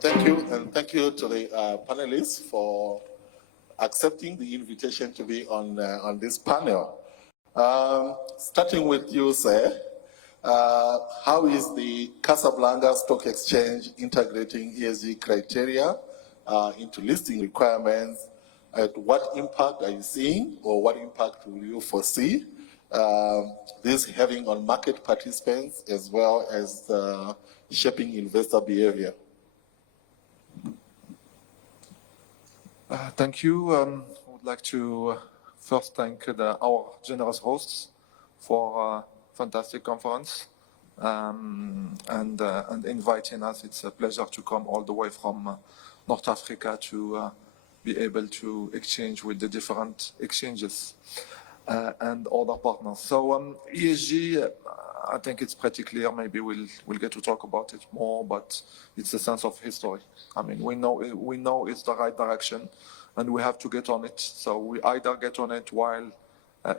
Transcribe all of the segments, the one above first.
Thank you, and thank you to the panelists for accepting the invitation to be on this panel. Starting with you, sir, how is the Casablanca Stock Exchange integrating ESG criteria into listing requirements? What impact are you seeing, or what impact will you foresee this having on market participants as well as shaping investor behavior? Thank you. I would like to first thank our generous hosts for a fantastic conference and inviting us. It's a pleasure to come all the way from North Africa to be able to exchange with the different exchanges and other partners. So ESG, I think it's pretty clear. Maybe we'll get to talk about it more, but it's a sense of history. I mean, we know it's the right direction, and we have to get on it. So we either get on it while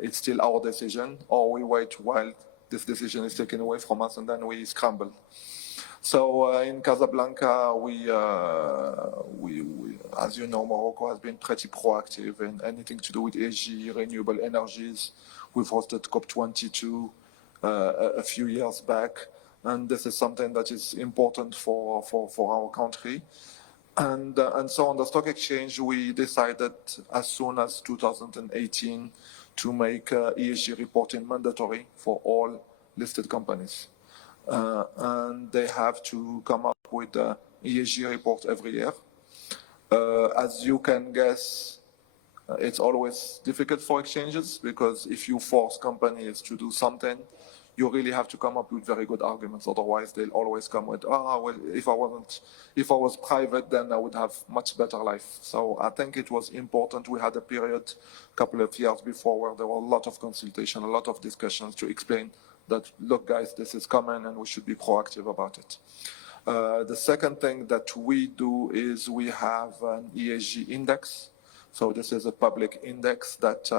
it's still our decision, or we wait while this decision is taken away from us, and then we scramble. So in Casablanca, we, as you know, Morocco has been pretty proactive in anything to do with ESG, renewable energies. We've hosted COP22 a few years back, and this is something that is important for our country. And so on the stock exchange, we decided as soon as 2018 to make ESG reporting mandatory for all listed companies. And they have to come up with an ESG report every year. As you can guess, it's always difficult for exchanges, because if you force companies to do something, you really have to come up with very good arguments. Otherwise, they'll always come with, well, if I was private, then I would have much better life. So I think it was important. We had a period, a couple of years before, where there were a lot of consultation, a lot of discussions to explain that, look, guys, this is coming, and we should be proactive about it. The second thing that we do is we have an ESG index. So this is a public index that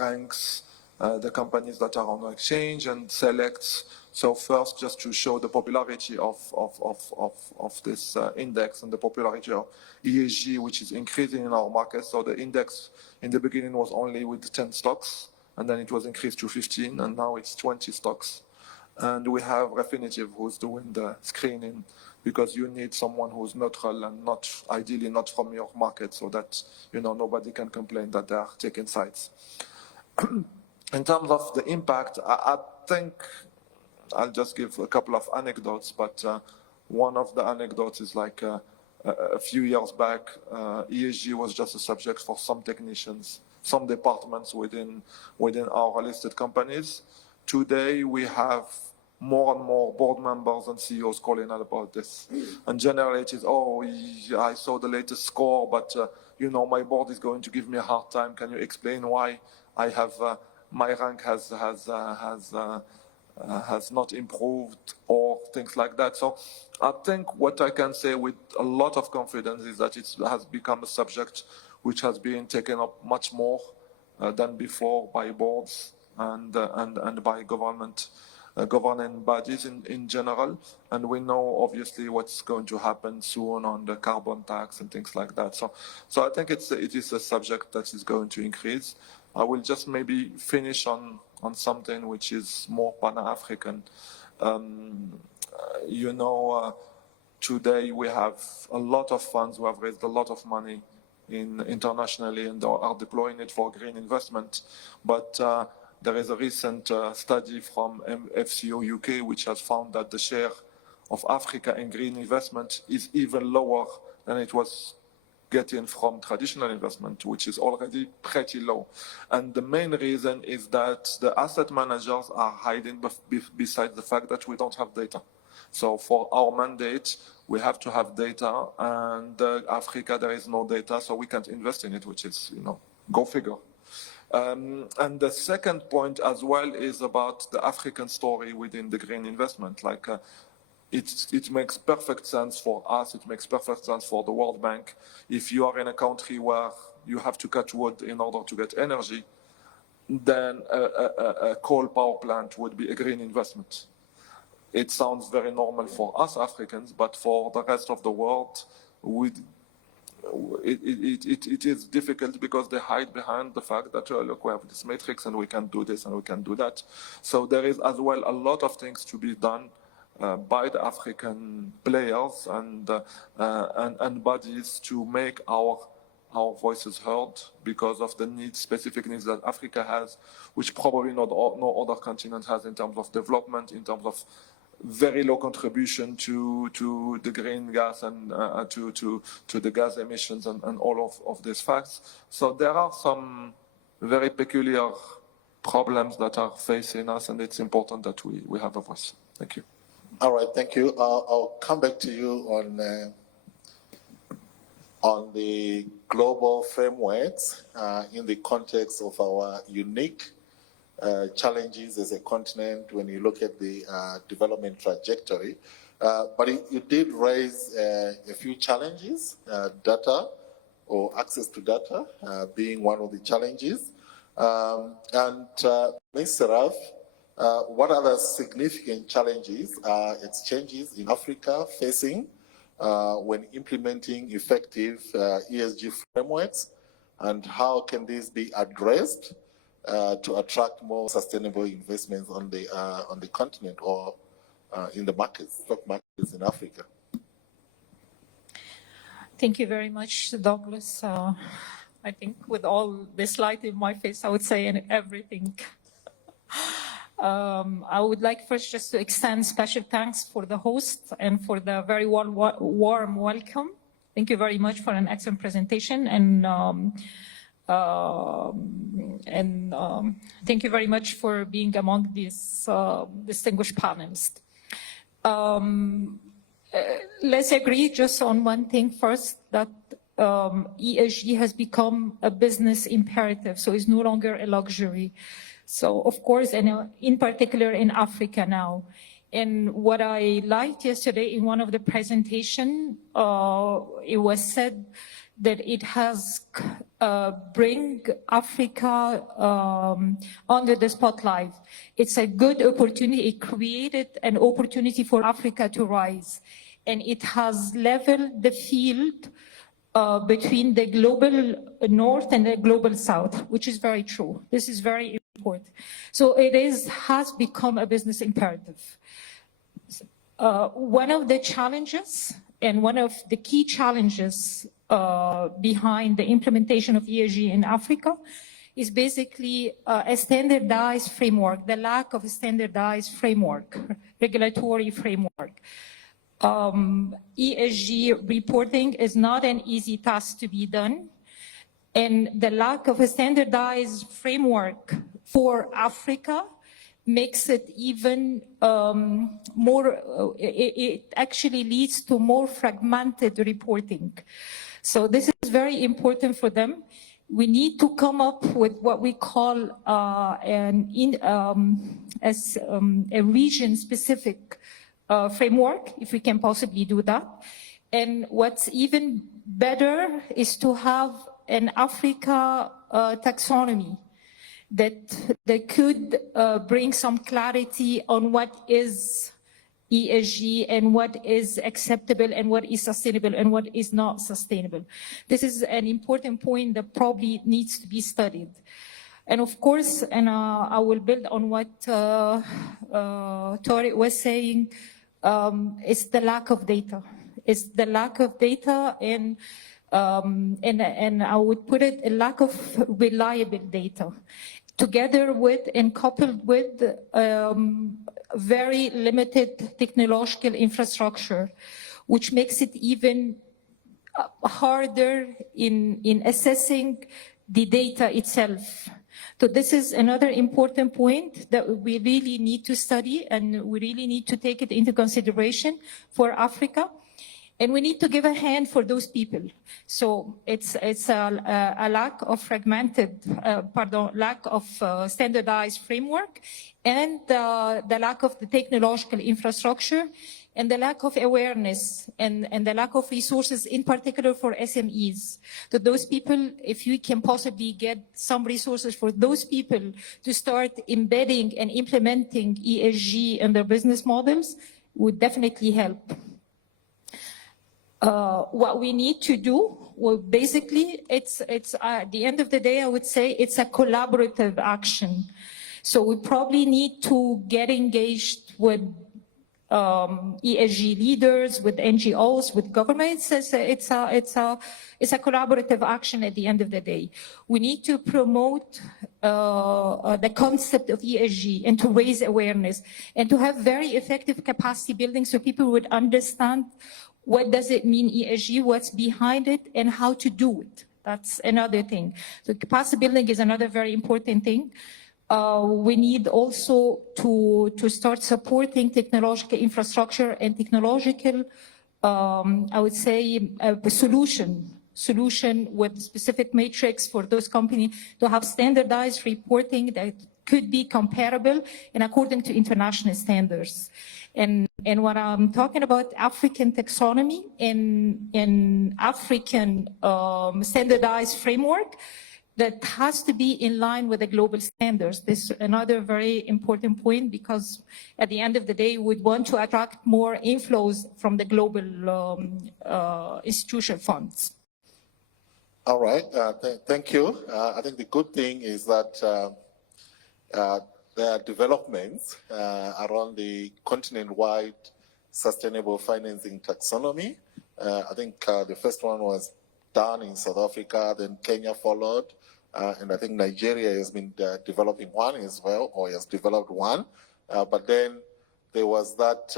ranks the companies that are on the exchange and selects. So first, just to show the popularity of this index and the popularity of ESG, which is increasing in our market. So the index in the beginning was only with 10 stocks, and then it was increased to 15, and now it's 20 stocks. And we have Refinitiv who's doing the screening, because you need someone who's neutral and ideally not from your market, so that nobody can complain that they are taking sides. In terms of the impact, I think I'll just give a couple of anecdotes, but one of the anecdotes is like a few years back, ESG was just a subject for some technicians, some departments within our listed companies. Today, we have more and more board members and CEOs calling out about this. And generally it is, I saw the latest score, but my board is going to give me a hard time. Can you explain why I have my rank has not improved, or things like that? So I think what I can say with a lot of confidence is that it has become a subject which has been taken up much more than before by boards and by governing bodies in general. And we know obviously what's going to happen soon on the carbon tax and things like that. So I think it is a subject that is going to increase. I will just maybe finish on something which is more Pan-African. Today we have a lot of funds who have raised a lot of money internationally and are deploying it for green investment. But there is a recent study from FCO UK which has found that the share of Africa in green investment is even lower than it was getting from traditional investment, which is already pretty low. And the main reason is that the asset managers are hiding besides the fact that we don't have data. So for our mandate, we have to have data, and Africa, there is no data, so we can't invest in it, which is, go figure. And the second point as well is about the African story within the green investment. Like, it makes perfect sense for us, it makes perfect sense for the World Bank. If you are in a country where you have to cut wood in order to get energy, then a coal power plant would be a green investment. it sounds very normal for us Africans, but for the rest of the world, it is difficult because they hide behind the fact that, look, we have this matrix and we can do this and we can do that. So there is as well a lot of things to be done by the African players and bodies to make our voices heard because of the needs, specific needs that Africa has, which probably no other continent has in terms of development, in terms of very low contribution to the green gas and to the gas emissions and all of these facts. So there are some very peculiar problems that are facing us, and it's important that we have a voice. Thank you. All right, thank you. I'll come back to you on the global frameworks in the context of our unique challenges as a continent when you look at the development trajectory. But you did raise a few challenges, data or access to data being one of the challenges. Ms. Serafi, what other significant challenges are exchanges in Africa facing when implementing effective ESG frameworks, and how can these be addressed to attract more sustainable investments on the continent or in the markets, stock markets in Africa? Thank you very much, Douglas. I think with all this light in my face, I would say everything. I would like first just to extend special thanks for the host and for the very warm welcome. Thank you very much for an excellent presentation, and thank you very much for being among these distinguished panelists. Let's agree just on one thing first, that ESG has become a business imperative, so it's no longer a luxury. So, of course, and in particular in Africa now. And what I liked yesterday in one of the presentations, it was said that it has bring Africa under the spotlight. It's a good opportunity. It created an opportunity for Africa to rise. And it has leveled the field between the global north and the global south, which is very true. This is very important. So it has become a business imperative. One of the challenges and one of the key challenges behind the implementation of ESG in Africa is basically a standardized framework, the lack of a standardized framework, regulatory framework. ESG reporting is not an easy task to be done, and the lack of a standardized framework for Africa makes it even more, it actually leads to more fragmented reporting. So this is very important for them. We need to come up with what we call a region-specific framework, if we can possibly do that. And what's even better is to have an Africa taxonomy that could bring some clarity on what is ESG and what is acceptable and what is sustainable and what is not sustainable. This is an important point that probably needs to be studied. And of course, and I will build on what Tarik was saying, it's the lack of data. It's the lack of data, and I would put it a lack of reliable data, together with and coupled with very limited technological infrastructure, which makes it even harder in assessing the data itself. So this is another important point that we really need to study, and we really need to take it into consideration for Africa. And we need to give a hand for those people. So it's a lack of lack of standardized framework, and the lack of the technological infrastructure and the lack of awareness and the lack of resources, in particular for SMEs. So those people, if you can possibly get some resources for those people to start embedding and implementing ESG in their business models, would definitely help. What we need to do, well, basically, it's at the end of the day, I would say it's a collaborative action. So we probably need to get engaged with ESG leaders, with NGOs, with governments. It's a collaborative action at the end of the day. We need to promote the concept of ESG and to raise awareness and to have very effective capacity building so people would understand what does it mean ESG, what's behind it, and how to do it. That's another thing. So capacity building is another very important thing. We need also to start supporting technological infrastructure and technological, I would say, solution with specific matrix for those companies to have standardized reporting that could be comparable and according to international standards. And when I'm talking about African taxonomy in African standardized framework, that has to be in line with the global standards. This is another very important point because at the end of the day, we'd want to attract more inflows from the global institutional funds. All right, thank you. I think the good thing is that there are developments around the continent-wide sustainable financing taxonomy. I think the first one was done in South Africa, then Kenya followed, and I think Nigeria has been developing one as well, or has developed one. But then there was that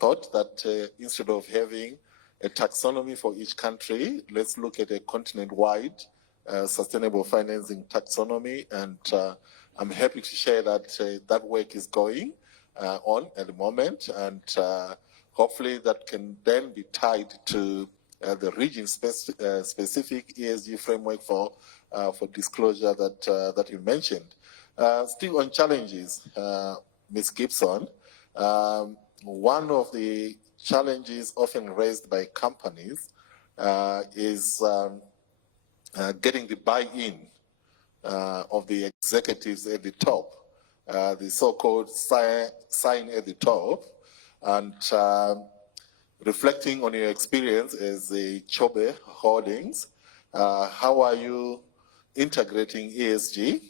thought that instead of having a taxonomy for each country, let's look at a continent-wide sustainable financing taxonomy, and I'm happy to share that that work is going on at the moment, and hopefully that can then be tied to the region-specific ESG framework for disclosure that you mentioned. Still on challenges, Ms. Gibson, one of the challenges often raised by companies is getting the buy-in of the executives at the top, the so-called sign at the top, and reflecting on your experience as a Chobe Holdings, how are you integrating ESG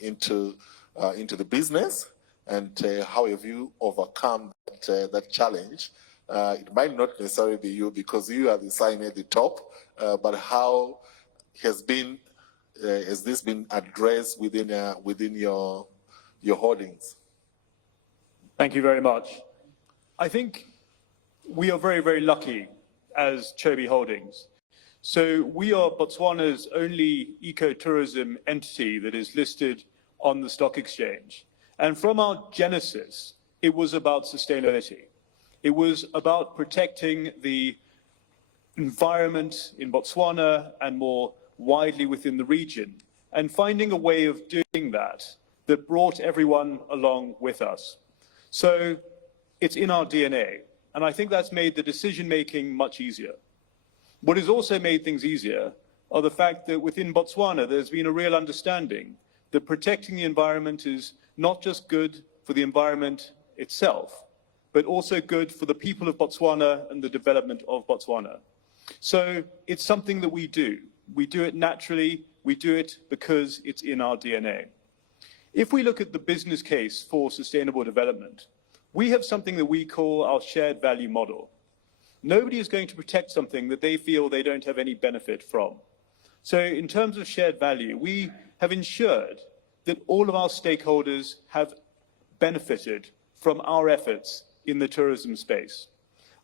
into the business, and how have you overcome that challenge? It might not necessarily be you because you are the sign at the top, but how has this been addressed within your holdings? Thank you very much. I think we are very, very lucky as Chobe Holdings. So we are Botswana's only ecotourism entity that is listed on the stock exchange. And from our genesis, it was about sustainability. It was about protecting the environment in Botswana and more widely within the region, and finding a way of doing that that brought everyone along with us. So it's in our DNA. And I think that's made the decision-making much easier. What has also made things easier are the fact that within Botswana, there's been a real understanding that protecting the environment is not just good for the environment itself, but also good for the people of Botswana and the development of Botswana. So it's something that we do. We do it naturally. We do it because it's in our DNA. If we look at the business case for sustainable development, we have something that we call our shared value model. Nobody is going to protect something that they feel they don't have any benefit from. So in terms of shared value, we have ensured that all of our stakeholders have benefited from our efforts in the tourism space.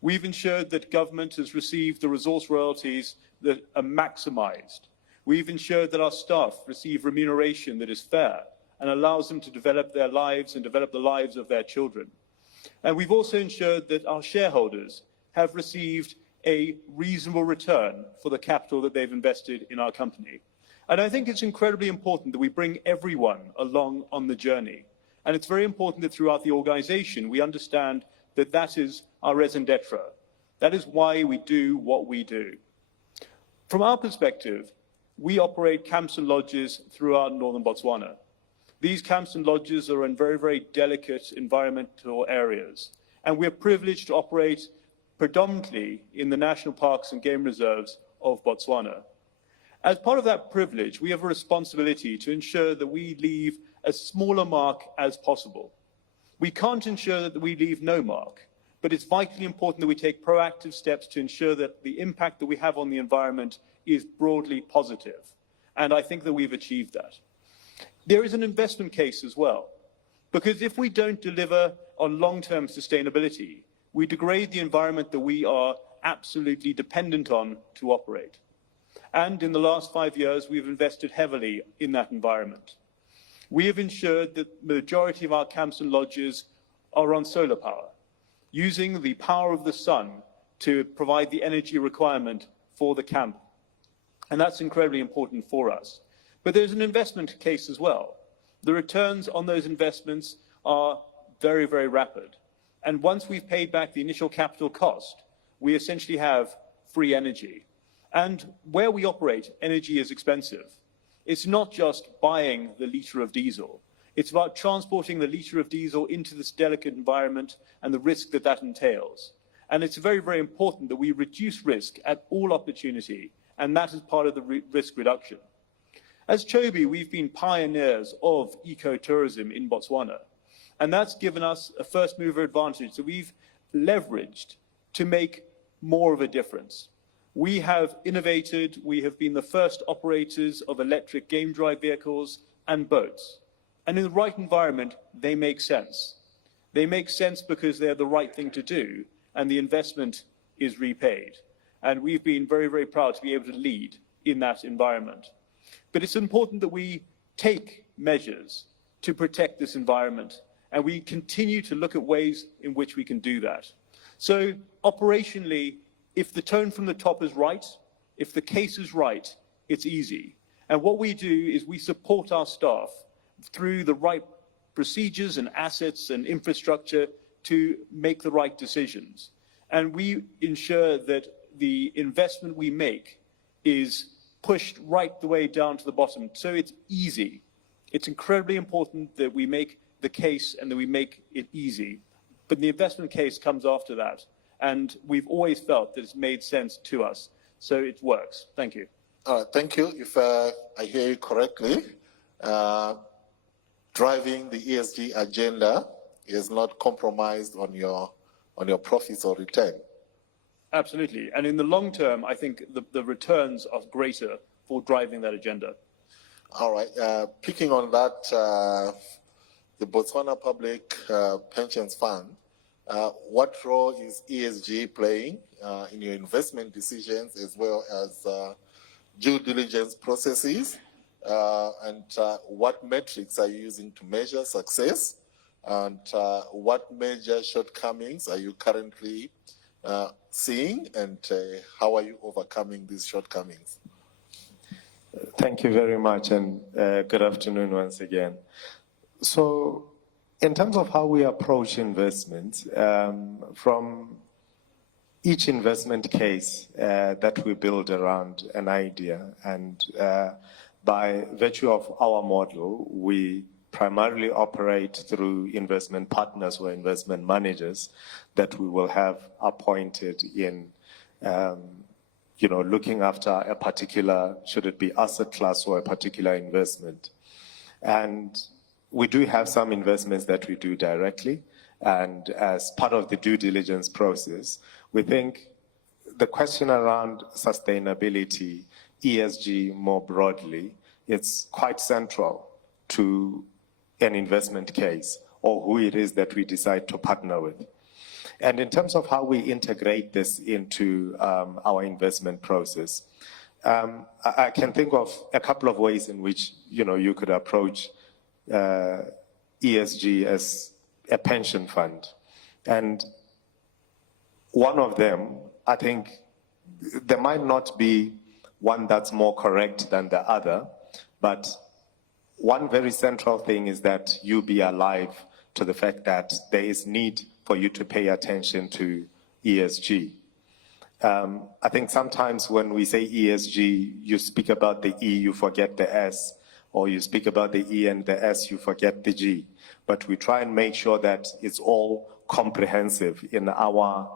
We've ensured that government has received the resource royalties that are maximized. We've ensured that our staff receive remuneration that is fair and allows them to develop their lives and develop the lives of their children. And we've also ensured that our shareholders have received a reasonable return for the capital that they've invested in our company. And I think it's incredibly important that we bring everyone along on the journey. And it's very important that throughout the organization, we understand that that is our raison d'etre. That is why we do what we do. From our perspective, we operate camps and lodges throughout northern Botswana. These camps and lodges are in very, very delicate environmental areas, and we're privileged to operate predominantly in the national parks and game reserves of Botswana. As part of that privilege, we have a responsibility to ensure that we leave as small a mark as possible. We can't ensure that we leave no mark, but it's vitally important that we take proactive steps to ensure that the impact that we have on the environment is broadly positive. And I think that we've achieved that. There is an investment case as well, because if we don't deliver on long-term sustainability, we degrade the environment that we are absolutely dependent on to operate. And in the last 5 years, we've invested heavily in that environment. We have ensured that the majority of our camps and lodges are on solar power, using the power of the sun to provide the energy requirement for the camp. And that's incredibly important for us. But there's an investment case as well. The returns on those investments are very, very rapid. And once we've paid back the initial capital cost, we essentially have free energy. And where we operate, energy is expensive. It's not just buying the litre of diesel. It's about transporting the litre of diesel into this delicate environment and the risk that that entails. And it's very, very important that we reduce risk at all opportunity, and that is part of the risk reduction. As Chobe, we've been pioneers of ecotourism in Botswana, and that's given us a first mover advantage that we've leveraged to make more of a difference. We have innovated, we have been the first operators of electric game drive vehicles and boats. And in the right environment, they make sense. They make sense because they're the right thing to do, and the investment is repaid. And we've been very, very proud to be able to lead in that environment. But it's important that we take measures to protect this environment, and we continue to look at ways in which we can do that. So operationally, if the tone from the top is right, if the case is right, it's easy. And what we do is we support our staff through the right procedures and assets and infrastructure to make the right decisions. And we ensure that the investment we make is pushed right the way down to the bottom, so it's easy. It's incredibly important that we make the case and that we make it easy. But the investment case comes after that. And we've always felt that it's made sense to us. So it works. Thank you. Thank you. If I hear you correctly, driving the ESG agenda is not compromised on your profits or return. Absolutely. And in the long term, I think the returns are greater for driving that agenda. All right. Picking on that, the Botswana Public Pensions Fund, what role is ESG playing in your investment decisions as well as due diligence processes? And what metrics are you using to measure success? And what major shortcomings are you currently seeing? And how are you overcoming these shortcomings? Thank you very much, and good afternoon once again. So, in terms of how we approach investments, from each investment case that we build around an idea, and by virtue of our model, we primarily operate through investment partners or investment managers that we will have appointed in, looking after a particular, should it be asset class or a particular investment. And we do have some investments that we do directly, and as part of the due diligence process, we think the question around sustainability, ESG more broadly, it's quite central to an investment case or who it is that we decide to partner with. And in terms of how we integrate this into our investment process, I can think of a couple of ways in which you could approach ESG as a pension fund. And one of them, I think there might not be one that's more correct than the other, but one very central thing is that you be alive to the fact that there is need for you to pay attention to ESG. I think sometimes when we say ESG, you speak about the E, you forget the S, or you speak about the E and the S, you forget the G. But we try and make sure that it's all comprehensive in our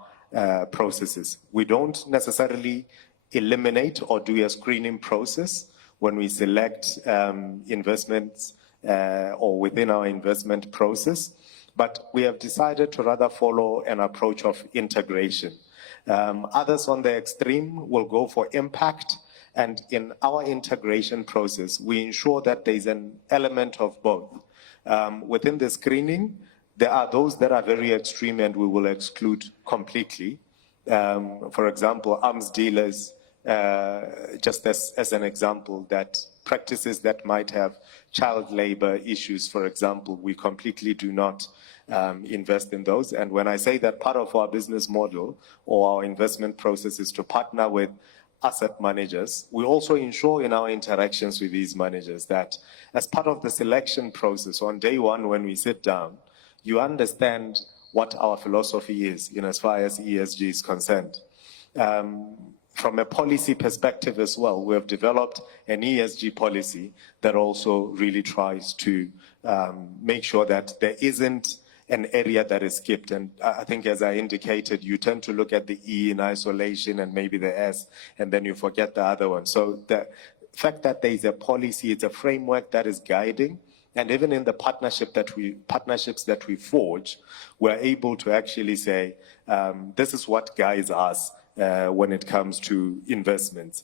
processes. We don't necessarily eliminate or do a screening process when we select investments or within our investment process, but we have decided to rather follow an approach of integration. Others on the extreme will go for impact, and in our integration process, we ensure that there's an element of both. Within the screening, there are those that are very extreme and we will exclude completely. For example, arms dealers, just as an example, that practices that might have child labor issues, for example, we completely do not invest in those. And when I say that part of our business model or our investment process is to partner with asset managers, we also ensure in our interactions with these managers that as part of the selection process, on day one when we sit down, you understand what our philosophy is in as far as ESG is concerned. From a policy perspective as well, we have developed an ESG policy that also really tries to make sure that there isn't an area that is skipped. And I think, as I indicated, you tend to look at the E in isolation and maybe the S, and then you forget the other one. So the fact that there is a policy, it's a framework that is guiding. And even in the partnerships that we forge, we're able to actually say, this is what guides us when it comes to investments.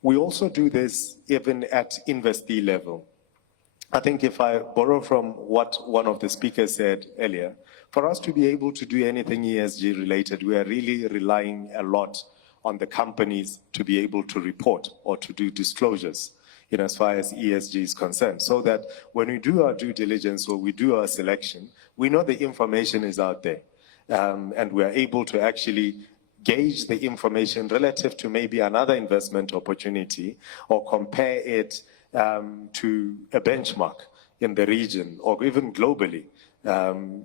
We also do this even at investee level. I think if I borrow from what one of the speakers said earlier, for us to be able to do anything ESG related, we are really relying a lot on the companies to be able to report or to do disclosures in as far as ESG is concerned, so that when we do our due diligence or we do our selection, we know the information is out there, and we are able to actually gauge the information relative to maybe another investment opportunity or compare it to a benchmark in the region or even globally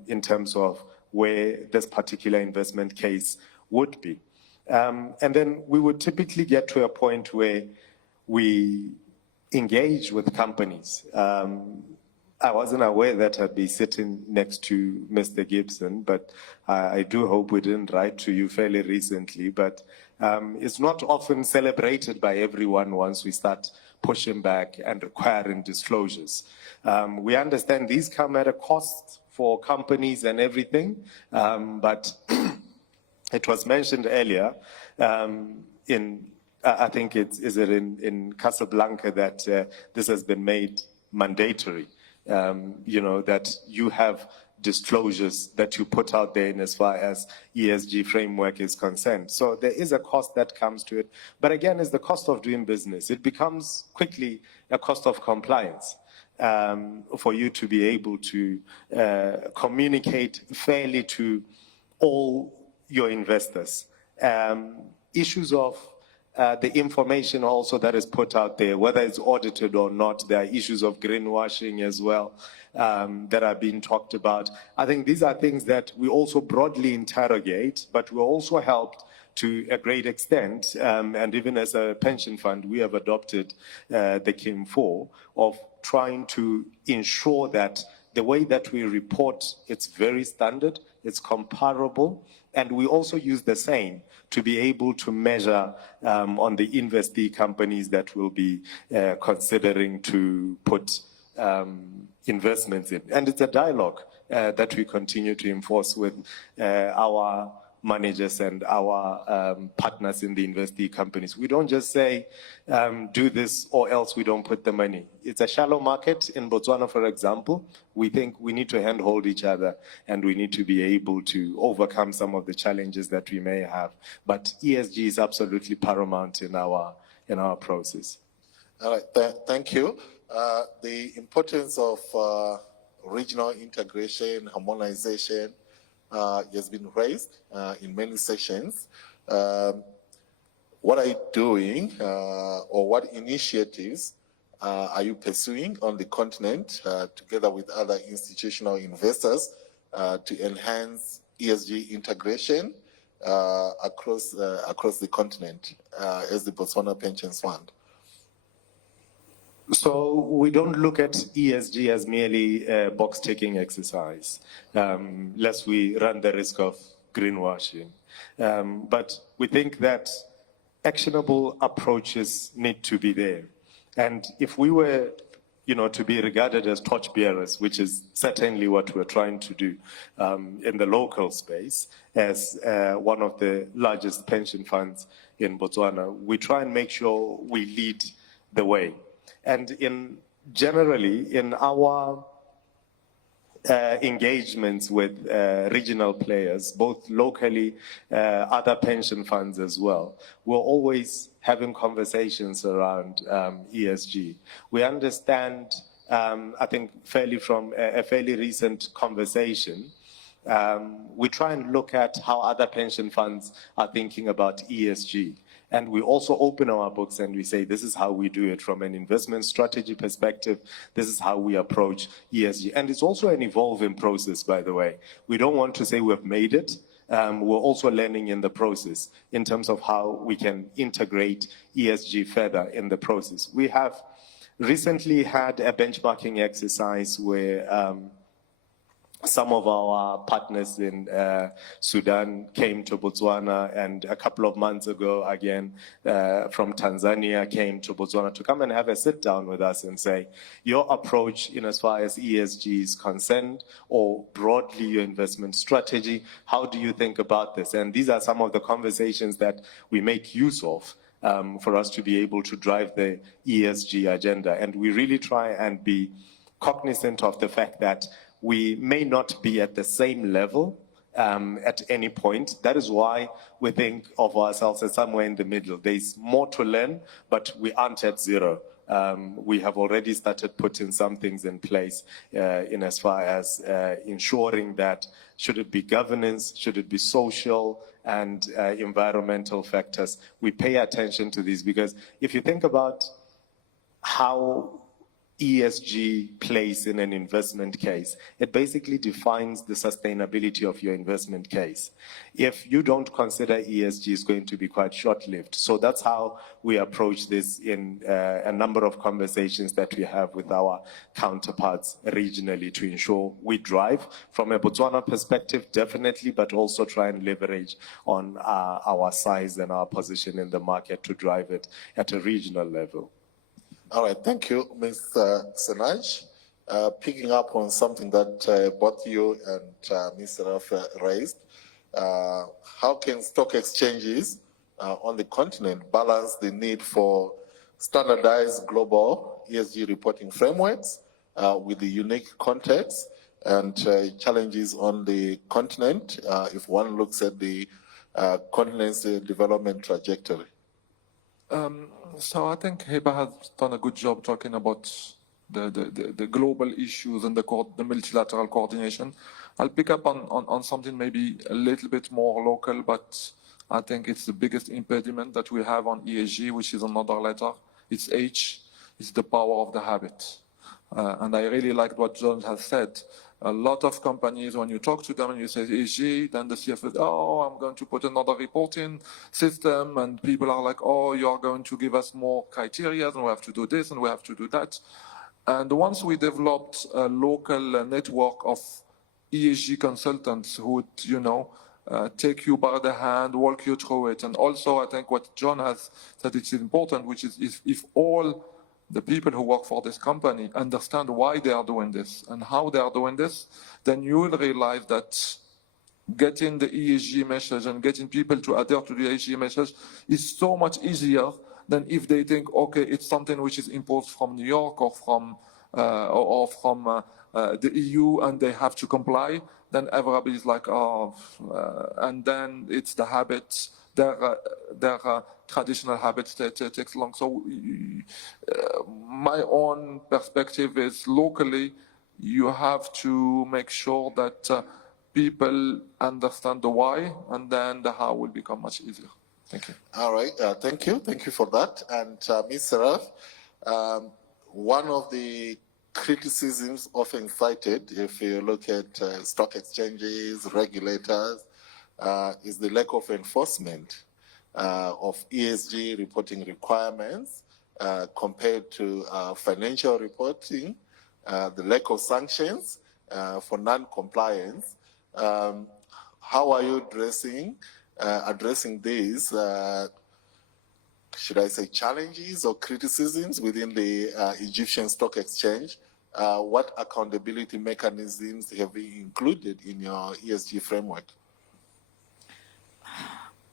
in terms of where this particular investment case would be. And then we would typically get to a point where we engage with companies. I wasn't aware that I'd be sitting next to Mr. Gibson, but I do hope we didn't write to you fairly recently. But it's not often celebrated by everyone once we start pushing back and requiring disclosures. We understand these come at a cost for companies and everything, but it was mentioned earlier I think in Casablanca that this has been made mandatory. That you have disclosures that you put out there in as far as ESG framework is concerned. So there is a cost that comes to it. But again, it's the cost of doing business. It becomes quickly a cost of compliance for you to be able to communicate fairly to all your investors. Issues of the information also that is put out there, whether it's audited or not, there are issues of greenwashing as well that are being talked about. I think these are things that we also broadly interrogate, but we're also helped to a great extent, and even as a pension fund, we have adopted the KIM 4 of trying to ensure that the way that we report, it's very standard, it's comparable, and we also use the same to be able to measure on the investee companies that will be considering to put investments in. And it's a dialogue that we continue to enforce with our managers and our partners in the investee companies. We don't just say, do this or else we don't put the money. It's a shallow market. In Botswana, for example, we think we need to handhold each other and we need to be able to overcome some of the challenges that we may have. But ESG is absolutely paramount in our process. All right, thank you. The importance of regional integration, harmonization, has been raised in many sessions. What are you doing or what initiatives are you pursuing on the continent together with other institutional investors to enhance ESG integration across the continent as the Botswana Pensions Fund? So we don't look at ESG as merely a box-ticking exercise, lest we run the risk of greenwashing. But we think that actionable approaches need to be there. And if we were, to be regarded as torchbearers, which is certainly what we're trying to do in the local space, as one of the largest pension funds in Botswana, we try and make sure we lead the way. And generally, in our engagements with regional players, both locally, other pension funds as well, we're always having conversations around ESG. We understand, I think, from a fairly recent conversation, we try and look at how other pension funds are thinking about ESG. And we also open our books and we say, this is how we do it from an investment strategy perspective. This is how we approach ESG. And it's also an evolving process, by the way. We don't want to say we've made it. We're also learning in the process in terms of how we can integrate ESG further in the process. We have recently had a benchmarking exercise where some of our partners in Sudan came to Botswana, and a couple of months ago, again, from Tanzania came to Botswana to come and have a sit down with us and say, your approach in as far as ESG is concerned, or broadly your investment strategy, how do you think about this? And these are some of the conversations that we make use of for us to be able to drive the ESG agenda. And we really try and be cognizant of the fact that we may not be at the same level at any point. That is why we think of ourselves as somewhere in the middle. There's more to learn, but we aren't at zero. We have already started putting some things in place in as far as ensuring that should it be governance, should it be social and environmental factors, we pay attention to these, because if you think about how ESG plays in an investment case, it basically defines the sustainability of your investment case. If you don't consider ESG, is going to be quite short-lived. So that's how we approach this in a number of conversations that we have with our counterparts regionally to ensure we drive from a Botswana perspective, definitely, but also try and leverage on our size and our position in the market to drive it at a regional level. All right, thank you, Mr. Senhaji. Picking up on something that both you and Mr. Serafi raised, how can stock exchanges on the continent balance the need for standardized global ESG reporting frameworks with the unique context and challenges on the continent if one looks at the continent's development trajectory? So I think Heba has done a good job talking about the global issues and the multilateral coordination. I'll pick up on something maybe a little bit more local, but I think it's the biggest impediment that we have on ESG, which is another letter. It's H. It's the power of the habit. And I really like what John has said. A lot of companies, when you talk to them and you say ESG, then the CFO, oh, I'm going to put another reporting system, and people are like, oh, you're going to give us more criteria, and we have to do this, and we have to do that. And once we developed a local network of ESG consultants who would, take you by the hand, walk you through it. And also, I think what John has said, it's important, which is if all the people who work for this company understand why they are doing this and how they are doing this, then you will realize that getting the ESG message and getting people to adhere to the ESG message is so much easier than if they think, okay, it's something which is imposed from New York or from the EU and they have to comply. Then everybody is like, oh, and then it's the habits. Their traditional habits takes long. So my own perspective is locally, you have to make sure that people understand the why, and then the how will become much easier. Thank you. All right, thank you for that. And Ms. Serafi, one of the criticisms often cited, if you look at stock exchanges, regulators, is the lack of enforcement of ESG reporting requirements compared to financial reporting, the lack of sanctions for non-compliance. How are you addressing these, should I say, challenges or criticisms within the Egyptian Stock Exchange? What accountability mechanisms have you included in your ESG framework?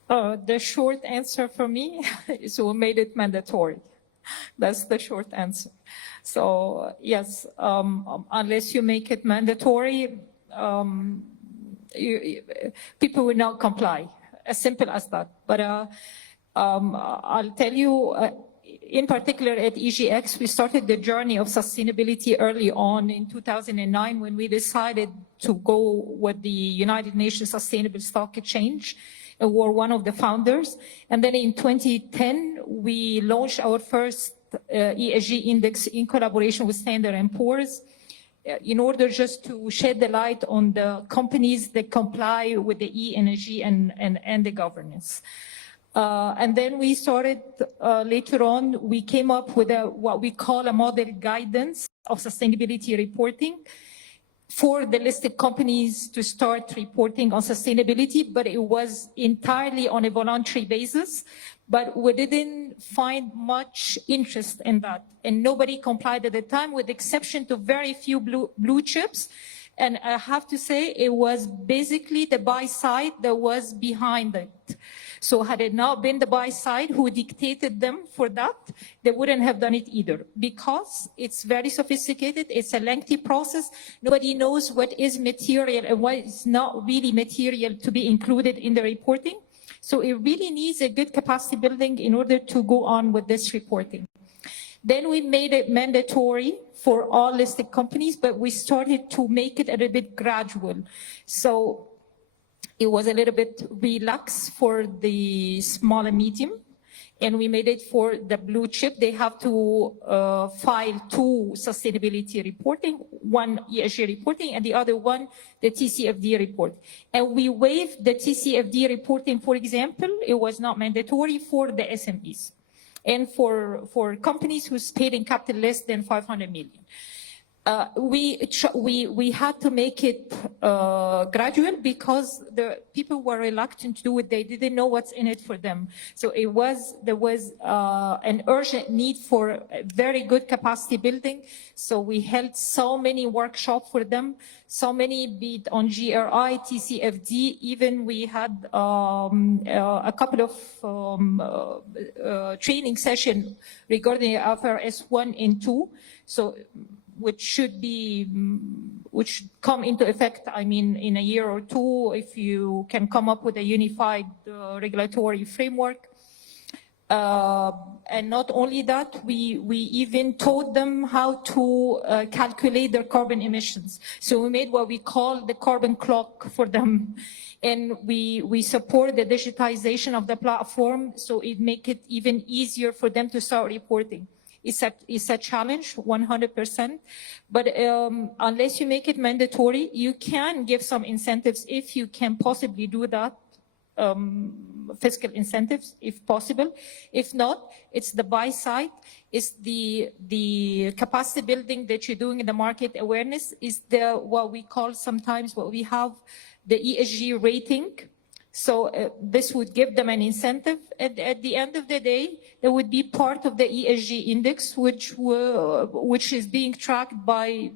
The short answer for me is we made it mandatory. That's the short answer. So yes, unless you make it mandatory, people will not comply. As simple as that. But I'll tell you, in particular at EGX, we started the journey of sustainability early on in 2009 when we decided to go with the United Nations Sustainable Stock Exchange. And we're one of the founders. And then in 2010, we launched our first ESG index in collaboration with Standard & Poor's in order just to shed the light on the companies that comply with the ESG and the governance. And then we started, later on, we came up with what we call a model guidance of sustainability reporting for the listed companies to start reporting on sustainability, but it was entirely on a voluntary basis. But we didn't find much interest in that. And nobody complied at the time, with the exception to very few blue chips. And I have to say, it was basically the buy side that was behind it. So had it not been the buy side who dictated them for that, they wouldn't have done it either, because it's very sophisticated. It's a lengthy process. Nobody knows what is material and what is not really material to be included in the reporting. So it really needs a good capacity building in order to go on with this reporting. Then we made it mandatory for all listed companies, but we started to make it a little bit gradual. So it was a little bit relaxed for the small and medium, and we made it for the blue chip. They have to file 2 sustainability reporting, one ESG reporting, and the other one, the TCFD report. And we waived the TCFD reporting, for example. It was not mandatory for the SMEs and for companies whose paid-in capital less than 500 million. We had to make it gradual because the people were reluctant to do it. They didn't know what's in it for them. So there was an urgent need for very good capacity building. So we held so many workshops for them, so many, be it on GRI, TCFD, even we had a couple of training sessions regarding IFRS 1 and 2. So which should come into effect, I mean, in a year or 2, if you can come up with a unified regulatory framework. And not only that, we even taught them how to calculate their carbon emissions. So we made what we call the carbon clock for them. And we support the digitization of the platform, so it make it even easier for them to start reporting. It's a challenge, 100%. But unless you make it mandatory, you can give some incentives if you can possibly do that, fiscal incentives, if possible. If not, it's the buy side, it's the capacity building that you're doing in the market awareness, is what we call sometimes what we have, the ESG rating. So this would give them an incentive. At the end of the day, there would be part of the ESG index, which is being tracked by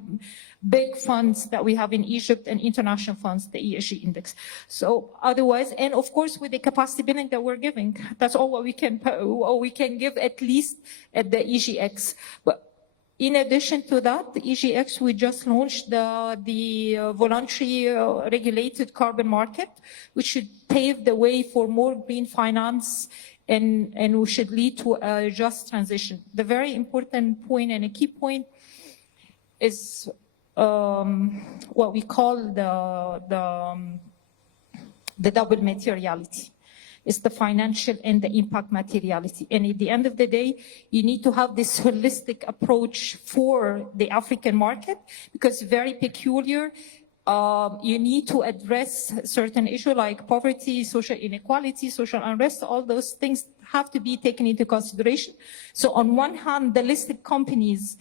big funds that we have in Egypt and international funds, the ESG index. So otherwise, and of course, with the capacity building that we're giving, that's all what we can give, at least at the EGX. But in addition to that, the EGX, we just launched the voluntary regulated carbon market, which should pave the way for more green finance and which should lead to a just transition. The very important point and a key point is what we call the double materiality. It's the financial and the impact materiality. And at the end of the day, you need to have this holistic approach for the African market because very peculiar. You need to address certain issues like poverty, social inequality, social unrest, all those things have to be taken into consideration. So on one hand, the listed companies,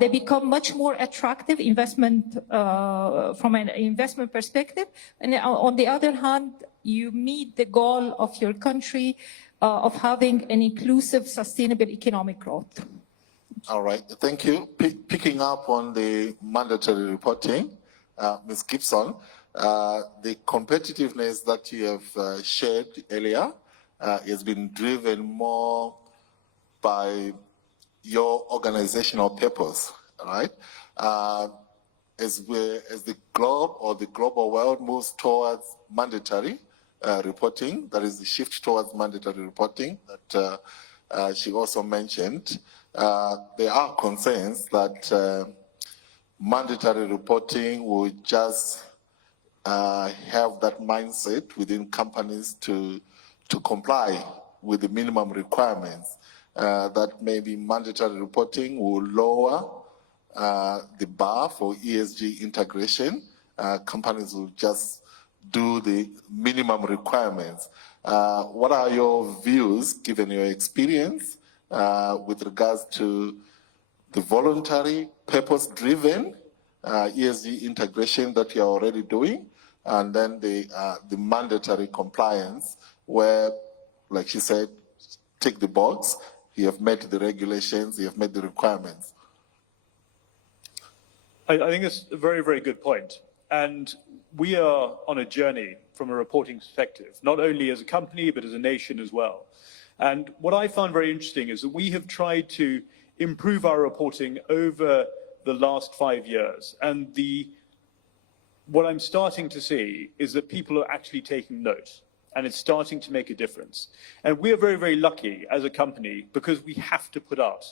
they become much more attractive investment from an investment perspective. And on the other hand, you meet the goal of your country of having an inclusive, sustainable economic growth. All right, thank you. Picking up on the mandatory reporting, Ms. Gibson, the competitiveness that you have shared earlier has been driven more by your organizational purpose, right? As the globe or the global world moves towards mandatory reporting, that is the shift towards mandatory reporting that she also mentioned, there are concerns that mandatory reporting will just have that mindset within companies to comply with the minimum requirements. That maybe mandatory reporting will lower the bar for ESG integration. Companies will just do the minimum requirements. What are your views, given your experience, with regards to the voluntary, purpose-driven ESG integration that you're already doing, and then the mandatory compliance where, like she said, tick the box, you have met the regulations, you have met the requirements? I think it's a very, very good point. And we are on a journey from a reporting perspective, not only as a company, but as a nation as well. And what I found very interesting is that we have tried to improve our reporting over the last 5 years. And what I'm starting to see is that people are actually taking note, and it's starting to make a difference. And we are very, very lucky as a company because we have to put out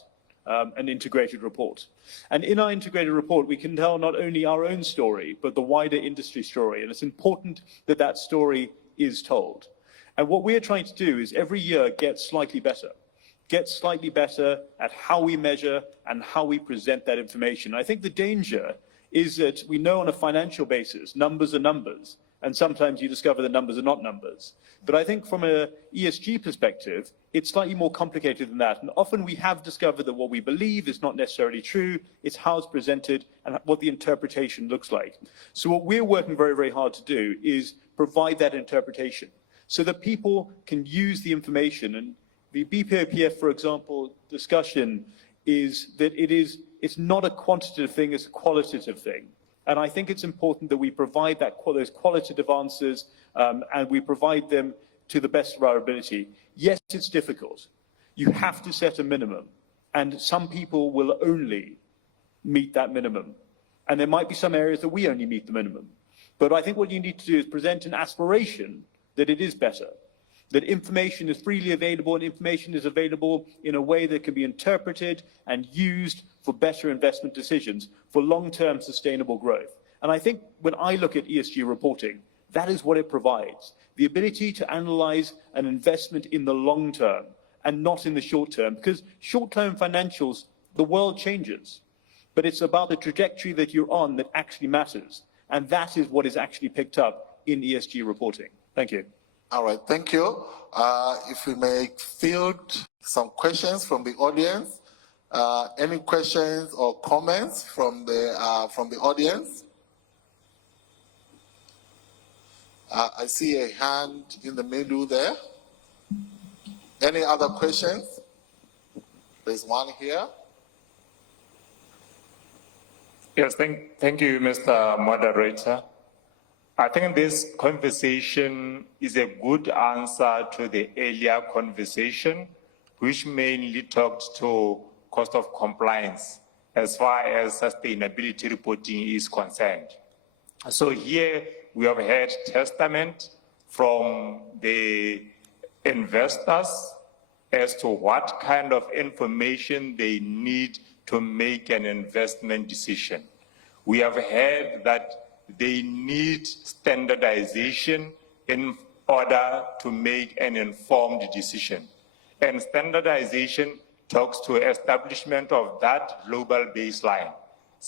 an integrated report. And in our integrated report, we can tell not only our own story, but the wider industry story. And it's important that that story is told. And what we're trying to do is every year get slightly better at how we measure and how we present that information. I think the danger is that we know on a financial basis, numbers are numbers, and sometimes you discover the numbers are not numbers. But I think from an ESG perspective, it's slightly more complicated than that. And often we have discovered that what we believe is not necessarily true, it's how it's presented and what the interpretation looks like. So what we're working very, very hard to do is provide that interpretation so that people can use the information. And the BPOPF, for example, discussion is that it's not a quantitative thing, it's a qualitative thing. And I think it's important that we provide those qualitative answers and we provide them to the best of our ability. Yes, it's difficult. You have to set a minimum, and some people will only meet that minimum. And there might be some areas that we only meet the minimum. But I think what you need to do is present an aspiration that it is better, that information is freely available and information is available in a way that can be interpreted and used for better investment decisions, for long-term sustainable growth. And I think when I look at ESG reporting, that is what it provides. The ability to analyze an investment in the long term and not in the short term, because short-term financials, the world changes. But it's about the trajectory that you're on that actually matters. And that is what is actually picked up in ESG reporting. Thank you. All right, thank you. If we may field some questions from the audience. Any questions or comments from the audience? I see a hand in the middle there. Any other questions? There's one here. Yes, thank you, Mr. Moderator. I think this conversation is a good answer to the earlier conversation, which mainly talked to cost of compliance as far as sustainability reporting is concerned. So here we have heard testament from the investors as to what kind of information they need to make an investment decision. We have heard that they need standardization in order to make an informed decision. And standardization talks to establishment of that global baseline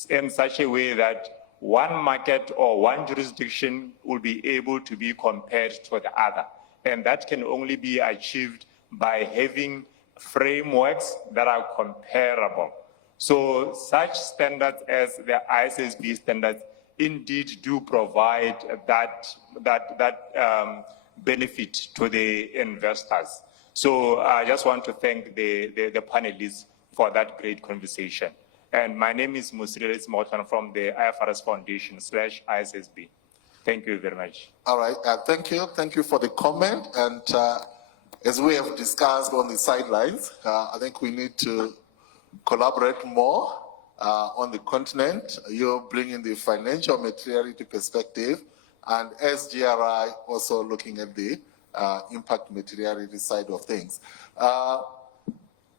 in such a way that one market or one jurisdiction will be able to be compared to the other. And that can only be achieved by having frameworks that are comparable. So such standards as the ISSB standards indeed do provide that benefit to the investors. So I just want to thank the panelists for that great conversation. And my name is Musrilis Motan from the IFRS Foundation /ISSB. Thank you very much. All right, thank you. Thank you for the comment. And as we have discussed on the sidelines, I think we need to collaborate more on the continent. You're bringing the financial materiality perspective, and SGRI also looking at the impact materiality side of things.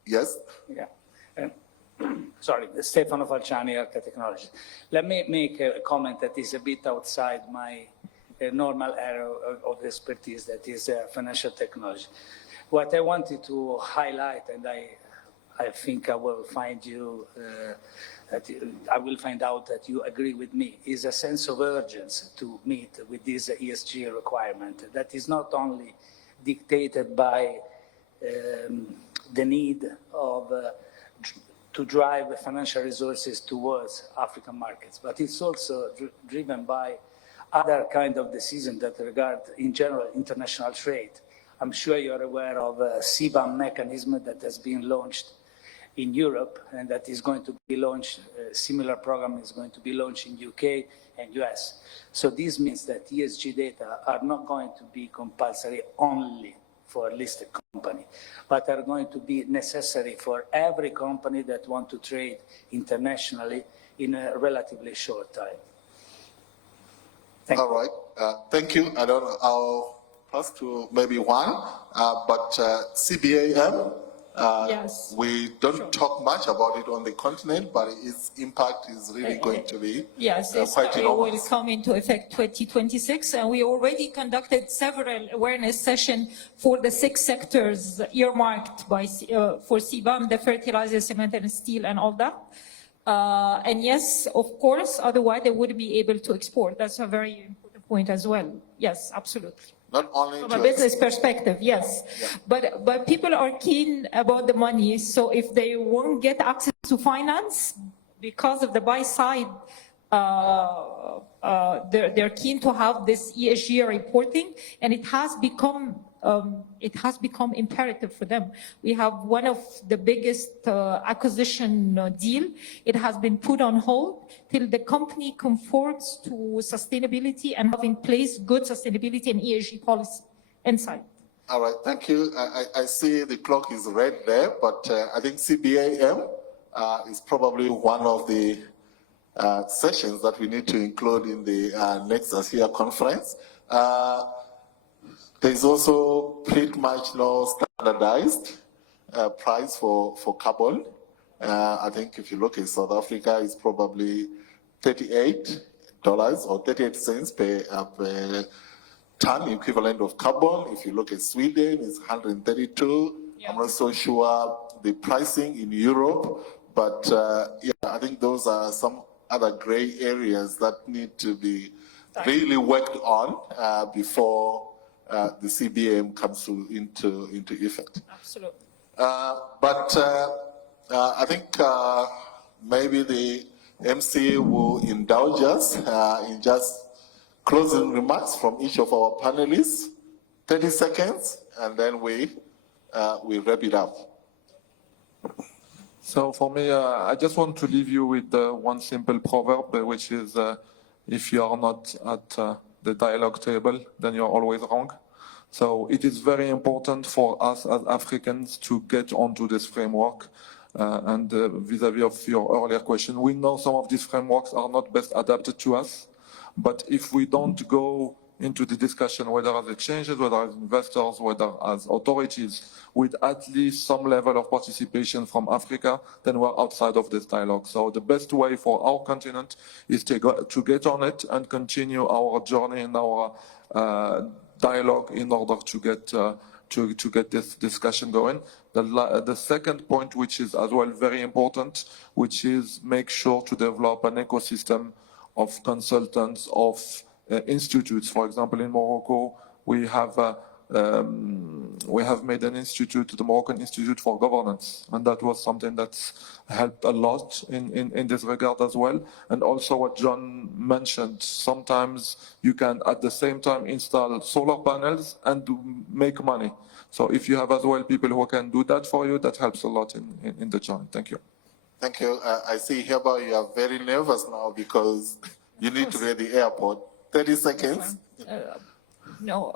Yes? Yeah. Sorry, Stefano Falciani, Arca Technology. Let me make a comment that is a bit outside my normal area of expertise, that is financial technology. What I wanted to highlight, and I think I will find you, I will find out that you agree with me, is a sense of urgency to meet with this ESG requirement that is not only dictated by the need of to drive financial resources towards African markets, but it's also driven by other kind of decisions that regard, in general, international trade. I'm sure you're aware of a CBAM mechanism that has been launched in Europe, and that is going to be launched, a similar program is going to be launched in UK and US. So this means that ESG data are not going to be compulsory only for a listed company, but are going to be necessary for every company that want to trade internationally in a relatively short time. All right, thank you. I don't know, I'll pass to maybe Juan, but CBAM, Yes. we don't talk much about it on the continent, but its impact is really going to be Yes, quite it will enormous. come into effect 2026, and we already conducted several awareness sessions for the 6 sectors earmarked by for CBAM, the fertilizer, cement, and steel, and all that. And yes, of course, otherwise they wouldn't be able to export. That's a very important point as well. Yes, absolutely. Not only From a business perspective, yes. Yeah. But people are keen about the money, so if they won't get access to finance because of the buy side, they're keen to have this ESG reporting, and it has become imperative for them. We have one of the biggest acquisition deal. It has been put on hold till the company conforms to sustainability and have in place good sustainability and ESG policy inside. All right, thank you. I see the clock is red there, but I think CBAM is probably one of the sessions that we need to include in the next Asea conference. There's also pretty much no standardized price for carbon. I think if you look at South Africa, it's probably $38 or 38 cents per ton equivalent of carbon. If you look at Sweden, it's 132. Yeah. I'm not so sure the pricing in Europe, but yeah, I think those are some other gray areas that need to be really worked on before the CBAM comes into effect. Absolutely. But I think maybe the MC will indulge us in just closing remarks from each of our panelists, 30 seconds, and then we wrap it up. So for me, I just want to leave you with one simple proverb, which is, if you are not at the dialogue table, then you're always wrong. So it is very important for us as Africans to get onto this framework. And vis-a-vis of your earlier question, we know some of these frameworks are not best adapted to us. But if we don't go into the discussion, whether as exchanges, whether as investors, whether as authorities, with at least some level of participation from Africa, then we're outside of this dialogue. So the best way for our continent is to get on it and continue our journey and our dialogue in order to get this discussion going. The second point, which is as well very important, which is make sure to develop an ecosystem of consultants, of institutes. For example, in Morocco, we have made an institute, the Moroccan Institute for Governance, and that was something that's helped a lot in this regard as well. And also what John mentioned, sometimes you can at the same time install solar panels and make money. So if you have as well people who can do that for you, that helps a lot in the joint. Thank you. Thank you. I see, Heba, you are very nervous now because you need to be at the airport. 30 seconds. No,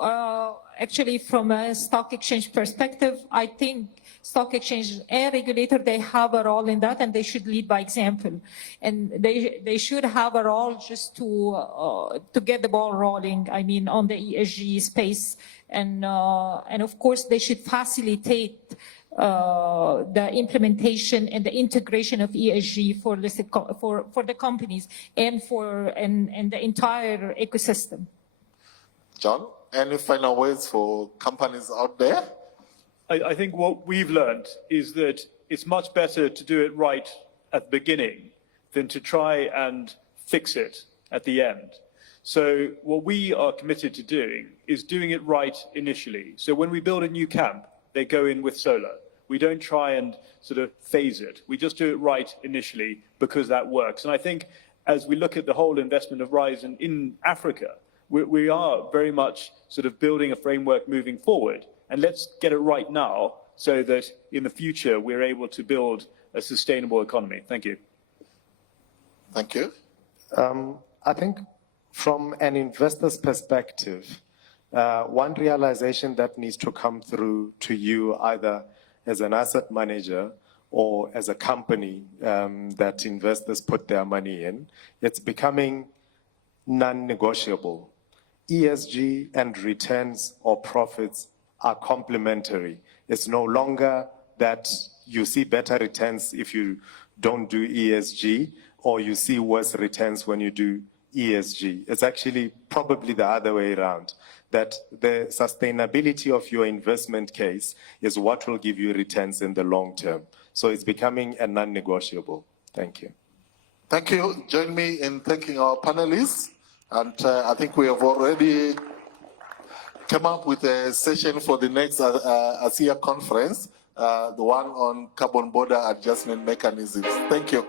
actually, from a stock exchange perspective, I think stock exchange and regulator, they have a role in that, and they should lead by example. And they should have a role just to get the ball rolling, I mean, on the ESG space. And of course, they should facilitate the implementation and the integration of ESG for the companies and the entire ecosystem. John, any final words for companies out there? I think what we've learned is that it's much better to do it right at the beginning than to try and fix it at the end. So what we are committed to doing is doing it right initially. So when we build a new camp, they go in with solar. We don't try and sort of phase it. We just do it right initially because that works. And I think as we look at the whole investment of Horizon in Africa, we are very much sort of building a framework moving forward. And let's get it right now so that in the future we're able to build a sustainable economy. Thank you. Thank you. I think from an investor's perspective, one realization that needs to come through to you either as an asset manager or as a company that investors put their money in, it's becoming non-negotiable. ESG and returns or profits are complementary. It's no longer that you see better returns if you don't do ESG or you see worse returns when you do ESG. It's actually probably the other way around, that the sustainability of your investment case is what will give you returns in the long term. So it's becoming a non-negotiable. Thank you. Thank you. Join me in thanking our panelists. And I think we have already come up with a session for the next Asea conference, the one on carbon border adjustment mechanisms. Thank you.